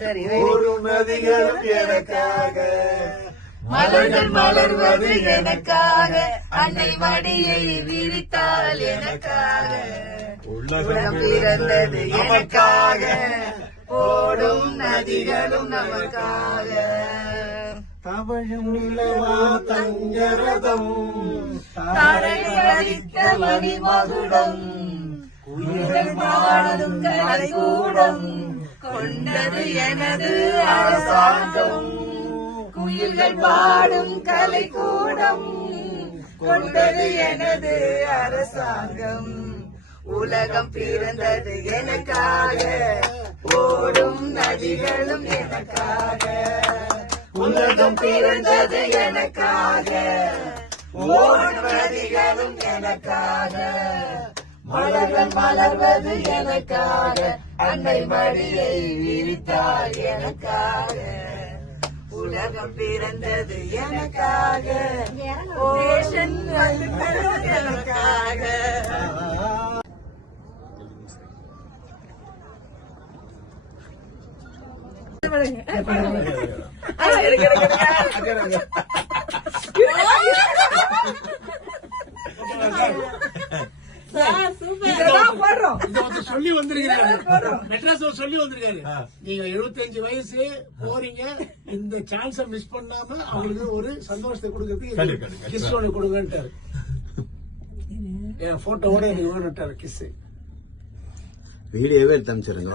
சரி, ஓடும் நதிகளும் எனக்காக, மலர்கள் மலர்வது எனக்காக, அன்னை மடியை விரித்தால் எனக்காக, உலகம் பிறந்தது எனக்காக, ஓடும் நதிகளும் நமக்காக. தவழும் நிலவா தங்கரதம், தாரையளித்த மணிமகுடம், உயிர்கள் பாடும் கலைக்கூடம், கொண்டது எனது அரசாங்கம். குயில்கள் பாடும் கலைக்கூடம், கொண்டது எனது அரசாங்கம். உலகம் பிறந்தது எனக்காக, ஓடும் நதிகளும் எனக்காக. உலகம் பிறந்தது எனக்காக, ஓடும் நதிகளும் எனக்காக. மலர்கள் மலர்வது எனக்காக, அன்னை மடியை விரித்தால் எனக்காக. உலகம் பிறந்தது எனக்காக, ஓஷன் எனக்காக. சொல்லி வந்திருக்காரு, மெட்ராஸ் சொல்லி வந்திருக்காரு. நீங்க 75 வயசு போறீங்க, இந்த சான்ஸ மிஸ் பண்ணாம அவங்களுக்கு ஒரு சந்தோஷத்தை கொடுக்கறதுக்கு கிஸ் ஒண்ணு கொடுங்கன்ட்டாரு. என் போட்டோவோட எனக்கு வேணுட்டாரு கிஸ். வீடியோவே எடுத்து அமைச்சிருங்க.